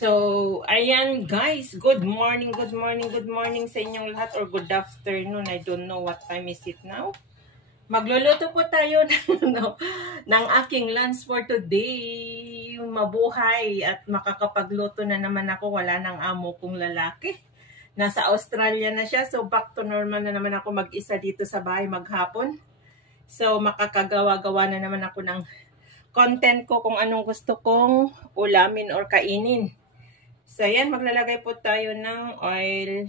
So, ayan guys, good morning sa inyong lahat or good afternoon. I don't know what time is it now. Magluluto po tayo ng aking lunch for today. Mabuhay at makakapagluto na naman ako. Wala nang amo kong lalaki. Nasa Australia na siya. So, back to normal na naman ako mag-isa dito sa bahay maghapon. So, makakagawa-gawa na naman ako ng content ko kung anong gusto kong ulamin or kainin. So, yan. Maglalagay po tayo ng oil.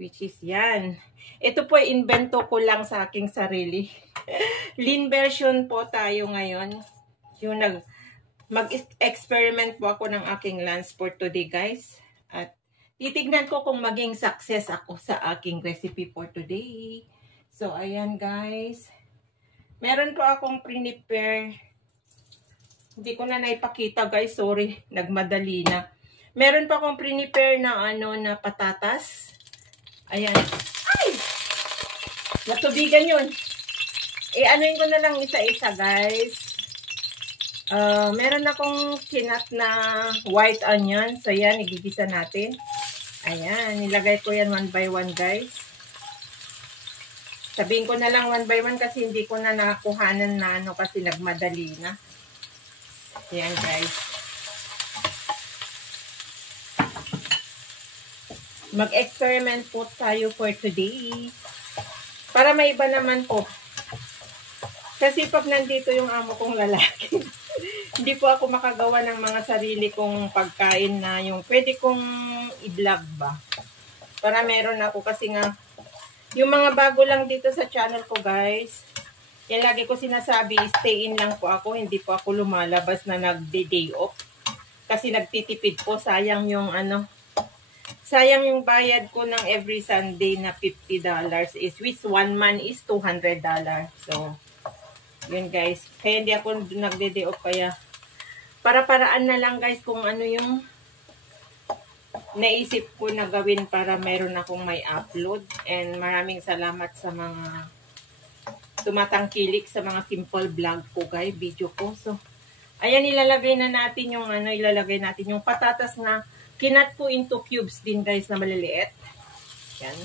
Which is yan. Ito po invento ko lang sa aking sarili. Lean version po tayo ngayon. Yung mag-experiment po ako ng aking lunch for today, guys. At titignan ko kung maging success ako sa aking recipe for today. So, ayan, guys. Meron po akong prepare. Hindi ko na naipakita, guys. Sorry, nagmadali na. Meron pa akong prepare na na patatas. Ayan. Ay! Natubigan yun. Anuin ko na lang isa-isa, guys. Meron akong kinat na white onion. So, yan, igigisa natin. Ayan, nilagay ko yan one by one, guys. Sabihin ko na lang one by one kasi hindi ko na nakakuhanan na kasi nagmadali na. Ayan, guys. Mag-experiment po tayo for today. Para may iba naman po. Kasi pag nandito yung amo kong lalaki, hindi po ako makagawa ng mga sarili kong pagkain na yung pwede kong i-vlog ba. Para meron ako kasi nga, yung mga bago lang dito sa channel ko, guys, yan lagi ko sinasabi, stay in lang po ako. Hindi po ako lumalabas na nagde-day off. Kasi nagtitipid po, sayang yung sayang yung bayad ko ng every Sunday na $50 is which 1 month is $200. So, yun guys. Kaya hindi ako nagde-day off kaya para-paraan na lang guys kung ano yung naisip ko na gawin para meron akong may upload. And maraming salamat sa mga tumatangkilik sa mga simple vlog ko guys, video ko. So, ayan ilalagay na natin yung ilalagay natin yung patatas na kinat po into cubes din guys na maliliit. Yan.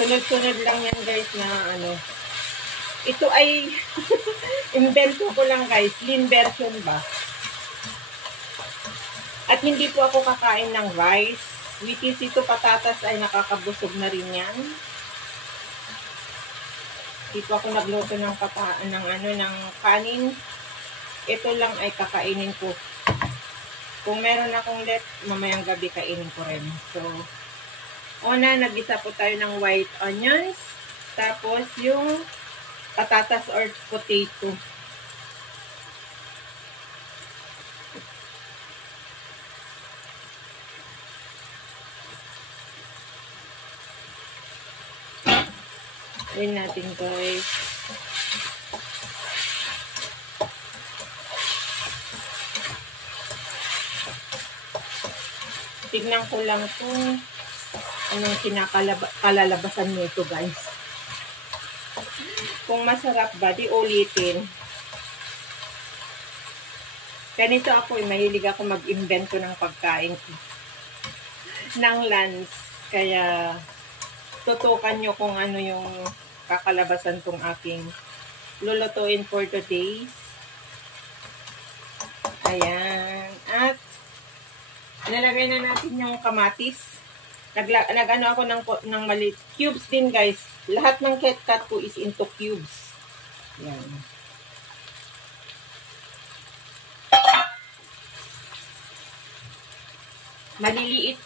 Sunod-sunod lang yan guys na Ito ay invento ko lang guys. Lean version ba? At hindi po ako kakain ng rice. Which is ito patatas ay nakakabusog na rin yan. Dito ako nagluto ng ng kanin. Ito lang ay kakainin ko. Kung meron akong left, mamayang gabi kainin ko rin. So, una, nag-isa po tayo ng white onions. Tapos, yung patatas or potato. Ayan natin guys. Tignan ko lang kung anong kalalabasan nito guys. Kung masarap ba, di ulitin. Ganito ako mahilig ako mag-invento ng pagkain ko. Ng lunch. Kaya tutukan nyo kung ano yung kakalabasan tong aking lulutuin for today. Ayan. At nalagay na natin yung kamatis. Nag-ano ako ng maliit. Cubes din guys. Lahat ng KitKat ko is into cubes. Ayan. Maliliit.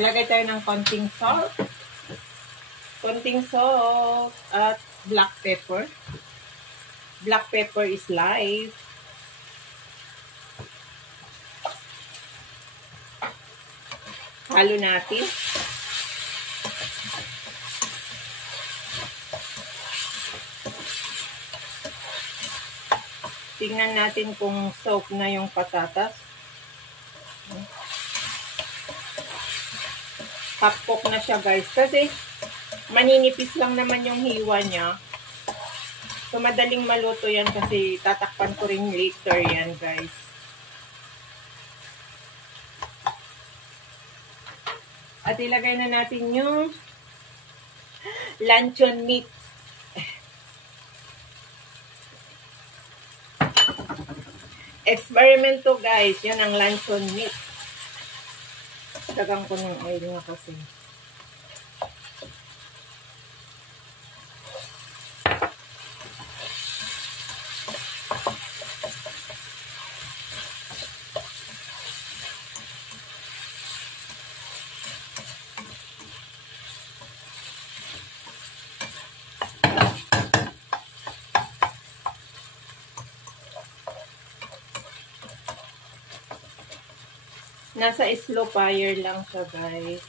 Ilagay tayo ng konting salt. Konting salt at black pepper. Black pepper is live. Halo natin. Tingnan natin kung soak na yung patatas. Half-cook na siya guys. Kasi maninipis lang naman yung hiwa niya. So madaling maluto yan kasi tatakpan ko rin later yan guys. At ilagay na natin yung luncheon meat. Experiment to guys. Yan ang luncheon meat. Dagang ko ng oil nga kasi. Nasa slow fire lang siya, guys.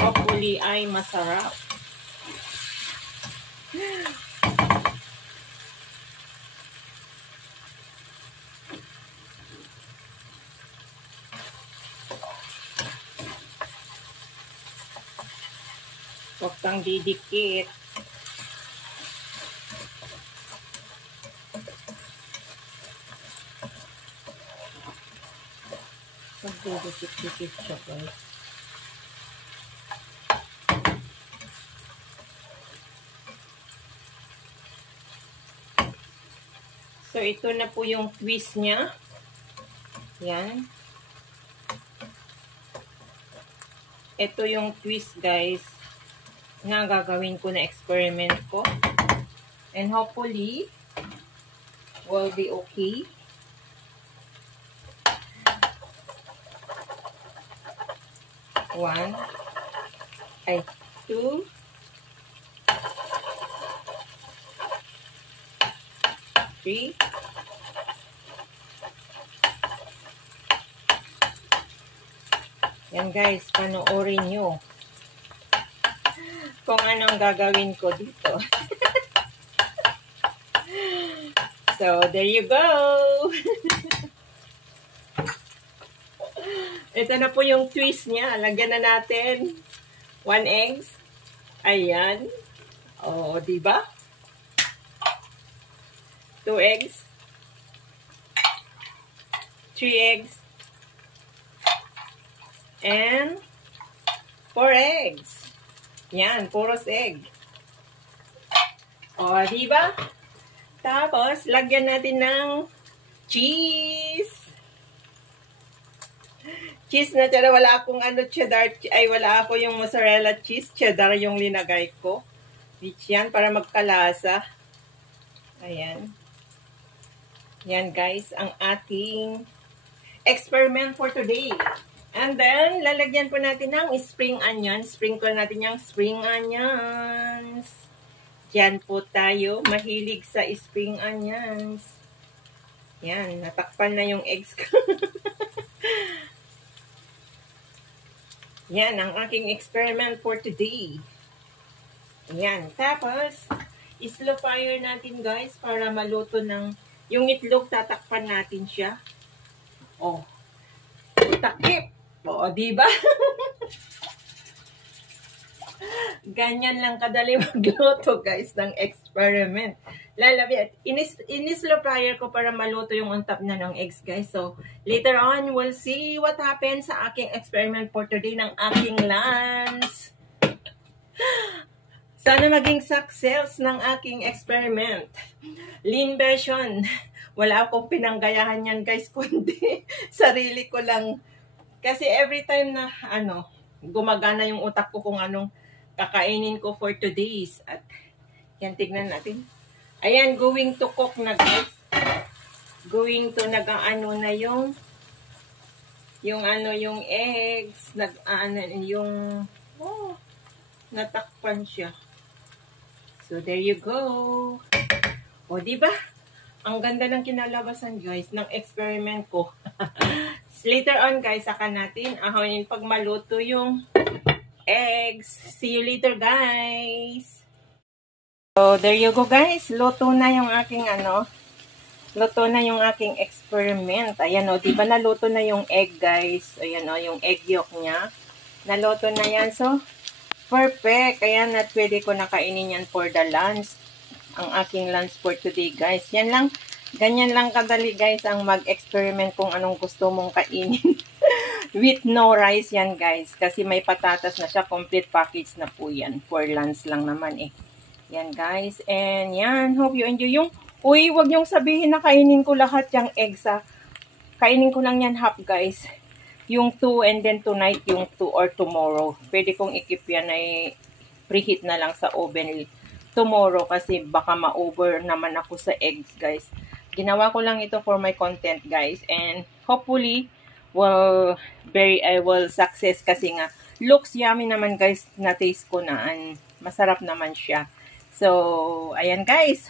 Hopefully ay masarap. Huwag kang didikit. Huwag didikit siya, guys. So, ito na po yung twist niya. Yan. Ito yung twist, guys, na gagawin ko na experiment ko. And hopefully, will be okay. One. Ay, two. Three. Yan guys, panoorin nyo kung anong gagawin ko dito. So, there you go. Ito na po yung twist niya. Lagyan na natin 1 eggs. Ayan. O, diba? 2 eggs. 3 eggs. And 4 eggs. Yan, puros egg. O, diba? Tapos, lagyan natin ng cheese. Cheese na cheddar. Wala akong cheddar. Ay, wala ako yung mozzarella cheese. Cheddar yung linagay ko. Which yan, para magkalasa. Ayan. Yan, guys, ang ating experiment for today. And then, lalagyan po natin ng spring onions. Sprinkle natin yung spring onions. Diyan po tayo. Mahilig sa spring onions. Yan, natakpan na yung eggs ko. Yan, ang aking experiment for today. Yan, tapos, slow fire natin guys para maluto ng yung itlog, tatakpan natin siya. Oh, takip. O, diba? Ganyan lang kadali magluto, guys, ng experiment. Lalabit. Inislow fryer ko para maluto yung on top na ng eggs, guys. So, later on, we'll see what happens sa aking experiment for today ng aking lunch. Sana maging success ng aking experiment. Lean version. Wala akong pinanggayahan yan, guys, kundi sarili ko lang. Kasi every time na, gumagana yung utak ko kung anong kakainin ko for today's. At, yan, tignan natin. Ayan, going to cook na guys. Going to nag-ano na yung eggs, natakpan siya. So, there you go. O, diba? Ang ganda ng kinalabasan, guys, ng experiment ko. Later on, guys, saka natin ahoyin pag maluto yung eggs. See you later, guys. So, there you go, guys. Luto na yung aking luto na yung aking experiment. Ayan o, diba naluto na yung egg, guys. Ayan o, yung egg yolk niya. Naluto na yan. So, perfect. Ayan, at pwede ko na kainin yan for the lunch. Ang aking lunch for today, guys. Yan lang. Ganyan lang kadali, guys, ang mag-experiment kung anong gusto mong kainin. With no rice yan, guys. Kasi may patatas na siya. Complete package na po yan. For lunch lang naman eh. Yan, guys. And yan. Hope you enjoy yung... Uy, wag niyong sabihin na kainin ko lahat yung eggs, ha. Kainin ko lang yan half, guys. Yung 2 and then tonight yung 2 or tomorrow. Pwede kong ikip yan ay preheat na lang sa oven tomorrow kasi baka ma-over naman ako sa eggs, guys. Ginawa ko lang ito for my content, guys. And hopefully, will success kasi nga looks yummy naman, guys. Na-taste ko na and masarap naman siya. So, ayan, guys.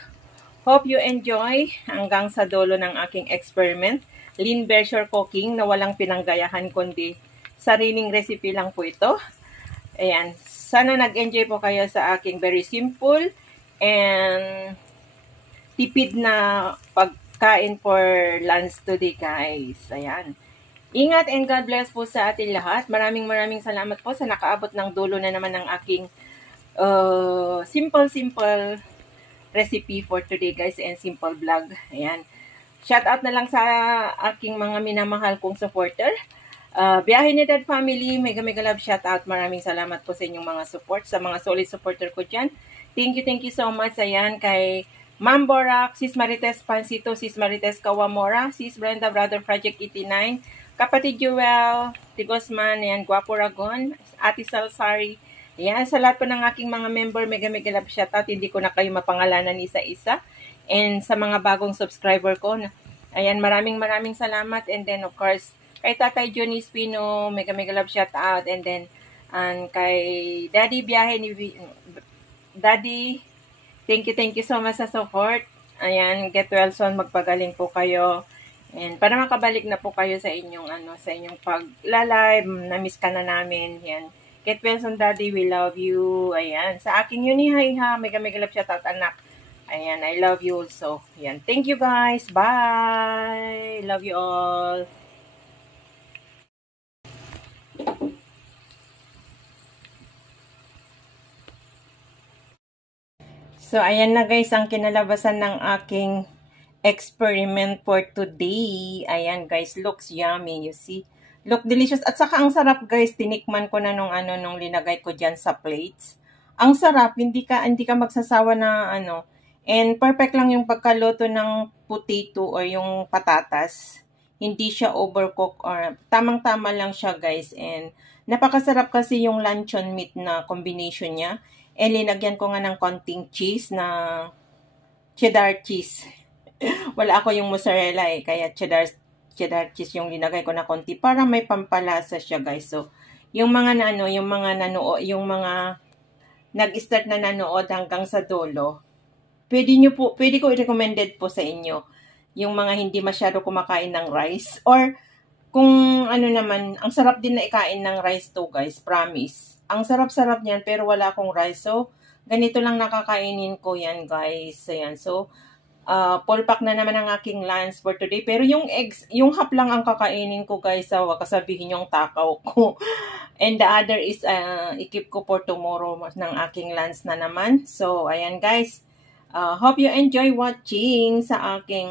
Hope you enjoy hanggang sa dulo ng aking experiment. Lean Berkshire Cooking na walang pinanggayahan kundi sariling recipe lang po ito. Ayan. Sana nag-enjoy po kayo sa aking very simple and tipid na pagkain for lunch today, guys. Ayan. Ingat and God bless po sa atin lahat. Maraming salamat po sa nakaabot ng dulo na naman ng aking simple recipe for today, guys, and simple vlog. Ayan. Shout out na lang sa aking mga minamahal kong supporter. Biyahe ni Dad Family, mega love shout out. Maraming salamat po sa inyong mga support, sa mga solid supporter ko dyan. Thank you so much. Ayan, kay Ma'am Borak, Sis Marites Pansito, Sis Marites Kawamora, Sis Brenda Brother Project 89, Kapatid Jewel, Tigosman, ayan, Guapo Ragon, Ate Salsari. Ayan, sa lahat po ng aking mga member, mega love shout out. Hindi ko na kayo mapangalanan isa-isa. And sa mga bagong subscriber ko, ayan, maraming salamat. And then, of course, kay Tatay Johnny Espino, mega love shout out. And then, kay Daddy Biyahe ni Daddy, thank you so much sa support. Ayan, get well soon, magpagaling po kayo. And para makabalik na po kayo sa inyong pag-live, na-miss ka na namin. Yan. Get well soon, Daddy, we love you. Ayan, sa aking Yunihay ha, mega love shout out, anak. Ayan, I love you also. Ayan, thank you guys. Bye. Love you all. So, ayan na guys, ang kinalabasan ng aking experiment for today. Ayan guys, looks yummy, you see. Look delicious. At saka ang sarap guys, tinikman ko na nung linagay ko dyan sa plates. Ang sarap, hindi ka magsasawa na and perfect lang yung pagkaluto ng potato or yung patatas. Hindi siya overcook or tamang-tama lang siya guys. And napakasarap kasi yung luncheon meat na combination niya. And linagyan ko nga ng konting cheese na cheddar cheese. Wala ako yung mozzarella eh, kaya cheddar cheese yung linagay ko na konti para may pampalasa siya guys. So, yung mga nag-start na nanood hanggang sa dulo, pwede ko i-recommended po sa inyo yung mga hindi masyado kumakain ng rice or kung naman, ang sarap din na ikain ng rice to guys, promise. Ang sarap-sarap niyan pero wala akong rice. So, ganito lang nakakainin ko yan guys. Ayan. So, full pack na naman ang aking lunch for today. Pero yung eggs, yung half lang ang kakainin ko guys. Wag kasabihin yung takaw ko. And the other is, i-keep ko for tomorrow ng aking lunch na naman. So, ayan guys. Hope you enjoy watching sa aking,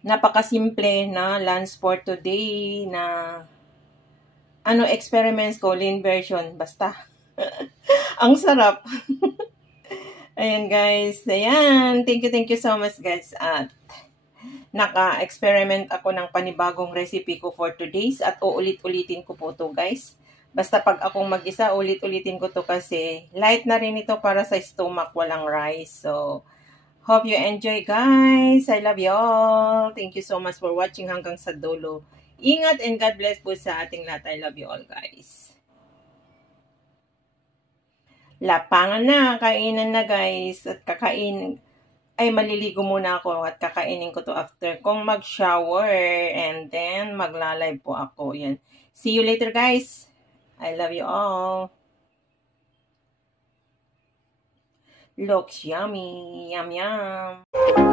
napakasimple na lunch for today na, experiments ko, lean version. Basta. Ang sarap. Ayan guys, ayan, thank you so much guys at naka-experiment ako ng panibagong recipe ko for today's at uulit-ulitin ko po to guys Basta pag akong mag-isa, ulit-ulitin ko to kasi light na rin ito para sa stomach, walang rice. So, hope you enjoy, guys. I love you all. Thank you so much for watching hanggang sa dulo. Ingat and God bless po sa ating lahat. I love you all, guys. Lapangan na, kainan na, guys. At kakain, ay maliligo muna ako at kakainin ko to after kong mag-shower. And then, magla-live po ako. Yan. See you later, guys. I love you all. Looks yummy. Yum, yum.